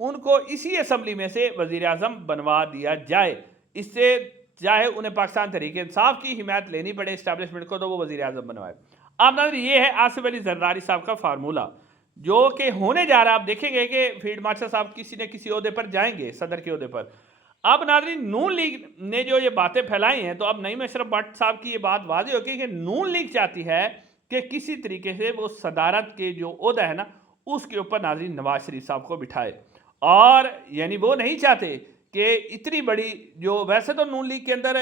ان کو اسی اسمبلی میں سے وزیر اعظم بنوا دیا جائے. اس سے چاہے انہیں پاکستان تحریک انصاف کی حمایت لینی پڑے اسٹیبلشمنٹ کو تو وہ وزیر اعظم بنوائے. اب ناظرین یہ ہے آصف علی زرداری صاحب کا فارمولہ جو کہ ہونے جا رہا ہے. آپ دیکھیں گے کہ فیلڈ مارشل صاحب کسی نہ کسی عہدے پر جائیں گے, صدر کے عہدے پر. اب ناظرین نون لیگ نے جو یہ باتیں پھیلائی ہیں تو اب نعیم اشرف بٹ صاحب کی یہ بات واضح ہوگی کہ نون لیگ چاہتی ہے کہ کسی طریقے سے وہ صدارت کے جو عہدہ ہے نا اس کے اوپر ناظرین نواز شریف صاحب کو بٹھائے. اور یعنی وہ نہیں چاہتے کہ اتنی بڑی جو ویسے تو نون لیگ کے اندر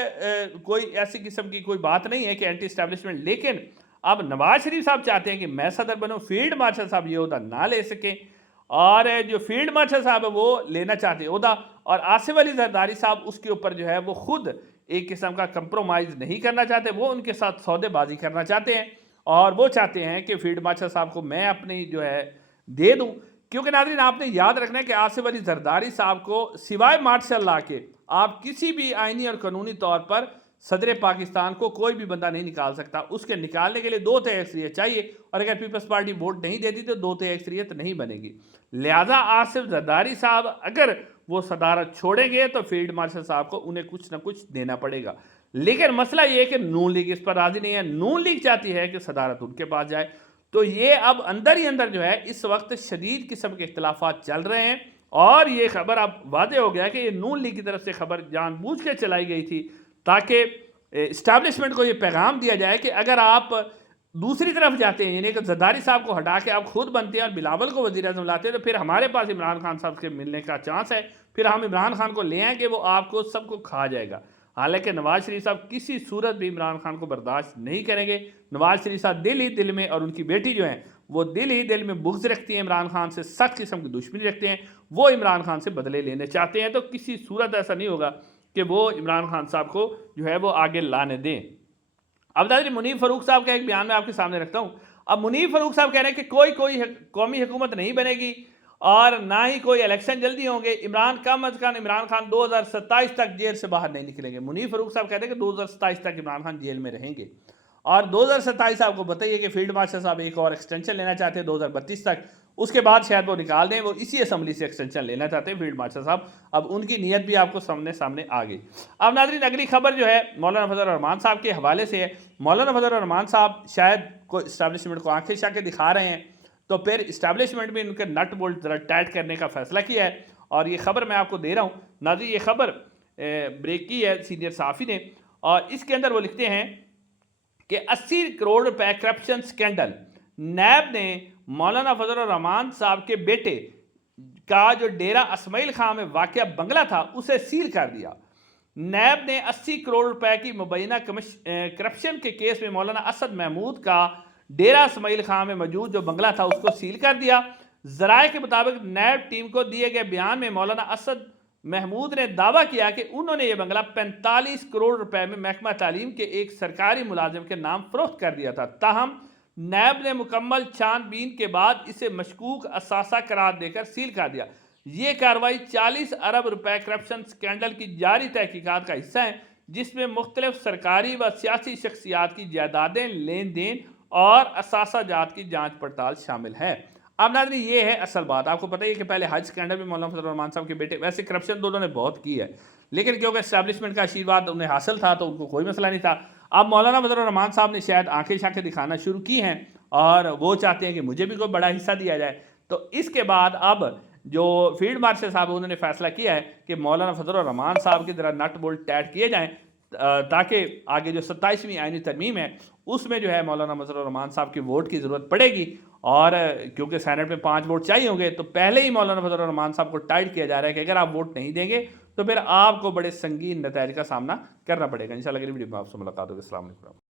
کوئی ایسی قسم کی کوئی بات نہیں ہے کہ اینٹی اسٹیبلشمنٹ, لیکن اب نواز شریف صاحب چاہتے ہیں کہ میں صدر بنوں, فیلڈ مارشل صاحب یہ عہدہ نہ لے سکیں, اور جو فیلڈ مارشل صاحب ہے وہ لینا چاہتے ہیں عہدہ, اور آصف علی زرداری صاحب اس کے اوپر جو ہے وہ خود ایک قسم کا کمپرومائز نہیں کرنا چاہتے, وہ ان کے ساتھ سودے بازی کرنا چاہتے ہیں, اور وہ چاہتے ہیں کہ فیلڈ مارشل صاحب کو میں اپنی جو ہے دے دوں. کیونکہ ناظرین آپ نے یاد رکھنا ہے کہ آصف علی زرداری صاحب کو سوائے مارشل لا کے آپ کسی بھی آئینی اور قانونی طور پر صدر پاکستان کو کوئی بھی بندہ نہیں نکال سکتا. اس کے نکالنے کے لیے 2 تہائی اکثریت چاہیے, اور اگر پیپلز پارٹی ووٹ نہیں دیتی تو 2 تہائی اکثریت نہیں بنے گی. لہٰذا آصف زرداری صاحب اگر وہ صدارت چھوڑیں گے تو فیلڈ مارشل صاحب کو انہیں کچھ نہ کچھ دینا پڑے گا. لیکن مسئلہ یہ ہے کہ نون لیگ اس پر راضی نہیں ہے. نون لیگ چاہتی ہے کہ صدارت ان کے پاس جائے. تو یہ اب اندر ہی اندر جو ہے اس وقت شدید قسم کے اختلافات چل رہے ہیں, اور یہ خبر اب واضح ہو گیا کہ یہ نون لیگ کی طرف سے خبر جان بوجھ کے چلائی گئی تھی تاکہ اسٹیبلشمنٹ کو یہ پیغام دیا جائے کہ اگر آپ دوسری طرف جاتے ہیں, یعنی کہ زرداری صاحب کو ہٹا کے آپ خود بنتے ہیں اور بلاول کو وزیر اعظم لاتے ہیں, تو پھر ہمارے پاس عمران خان صاحب سے ملنے کا چانس ہے, پھر ہم عمران خان کو لے آئیں گے, وہ آپ کو سب کو کھا جائے گا. حالانکہ نواز شریف صاحب کسی صورت بھی عمران خان کو برداشت نہیں کریں گے. نواز شریف صاحب دل ہی دل میں, اور ان کی بیٹی جو ہیں وہ دل ہی دل میں بغض رکھتی ہیں, عمران خان سے سخت قسم کی دشمنی رکھتے ہیں, وہ عمران خان سے بدلے لینے چاہتے ہیں. تو کسی صورت ایسا نہیں ہوگا کہ وہ عمران خان صاحب کو جو ہے وہ آگے لانے دیں. اب ناظرین منیب فاروق صاحب کا ایک بیان میں آپ کے سامنے رکھتا ہوں. اب منیب فاروق صاحب کہہ رہے ہیں کہ کوئی قومی حکومت نہیں بنے گی اور نہ ہی کوئی الیکشن جلدی ہوں گے. کم از کم عمران خان 2027 تک جیل سے باہر نہیں نکلیں گے. منیب فاروق صاحب کہتے ہیں کہ 2027 تک عمران خان جیل میں رہیں گے, اور 2027 آپ کو بتائیے کہ فیلڈ مارشل صاحب ایک اور ایکسٹینشن لینا چاہتے ہیں 2032 تک, اس کے بعد شاید وہ نکال دیں. وہ اسی اسمبلی سے ایکسٹینشن لینا چاہتے ہیں فیلڈ مارشل صاحب. اب ان کی نیت بھی آپ کو سامنے آ گئی. اب ناظرین اگلی خبر جو ہے مولانا فضل الرحمان صاحب کے حوالے سے ہے. مولانا فضل الرحمان صاحب شاید کوئی اسٹیبلشمنٹ کو آنکھیں شاکیں دکھا رہے ہیں, تو پھر اسٹیبلشمنٹ میں ان کے نٹ بولٹ ذرا ٹائٹ کرنے کا فیصلہ کیا ہے, اور یہ خبر میں آپ کو دے رہا ہوں. ناظرین یہ خبر بریک کی ہے سینئر صحافی نے, اور اس کے اندر وہ لکھتے ہیں کہ 80 کروڑ روپے کرپشن سکینڈل, نیب نے مولانا فضل الرحمان صاحب کے بیٹے کا جو ڈیرہ اسماعیل خان میں واقع بنگلہ تھا اسے سیل کر دیا. نیب نے 80 کروڑ روپے کی مبینہ کرپشن کے کیس میں مولانا اسد محمود کا ڈیرہ اسماعیل خان میں موجود جو بنگلہ تھا اس کو سیل کر دیا. ذرائع کے مطابق نیب ٹیم کو دیے گئے بیان میں مولانا اسد محمود نے دعویٰ کیا کہ انہوں نے یہ بنگلہ 45 کروڑ روپے میں محکمہ تعلیم کے ایک سرکاری ملازم کے نام فروخت کر دیا تھا. تاہم نیب نے مکمل چھان بین کے بعد اسے مشکوک اثاثہ قرار دے کر سیل کر دیا. یہ کارروائی 40 ارب روپے کرپشن سکینڈل کی جاری تحقیقات کا حصہ ہے, جس میں مختلف سرکاری و سیاسی شخصیات کی جائیدادیں, لین دین اور اثاثہ جات کی جانچ پڑتال شامل ہے. اب ناظرین یہ ہے اصل بات. آپ کو پتہ ہے کہ پہلے حج سکینڈل میں مولانا فضل الرحمان صاحب کے بیٹے, ویسے کرپشن دونوں نے بہت کی ہے, لیکن کیونکہ اسٹیبلشمنٹ کا آشیرواد انہیں حاصل تھا تو ان کو کوئی مسئلہ نہیں تھا. اب مولانا فضل الرحمان صاحب نے شاید آنکھیں شاکیں دکھانا شروع کی ہیں, اور وہ چاہتے ہیں کہ مجھے بھی کوئی بڑا حصہ دیا جائے. تو اس کے بعد اب جو فیلڈ مارشل صاحب انہوں نے فیصلہ کیا ہے کہ مولانا فضل الرحمان صاحب کی ذرا نٹ بولٹ ٹائٹ کیے جائیں, تاکہ آگے جو 27ویں آئینی ترمیم ہے اس میں جو ہے مولانا فضل الرحمان صاحب کے ووٹ کی ضرورت پڑے گی, اور کیونکہ سینٹ میں 5 ووٹ چاہیے ہوں گے, تو پہلے ہی مولانا فضل الرحمان صاحب کو ٹائٹ کیا جا رہا ہے کہ اگر آپ ووٹ نہیں دیں گے تو پھر آپ کو بڑے سنگین نتائج کا سامنا کرنا پڑے گا. انشاءاللہ اگلی ویڈیو میں آپ سے ملاقات ہوگی. السلام علیکم.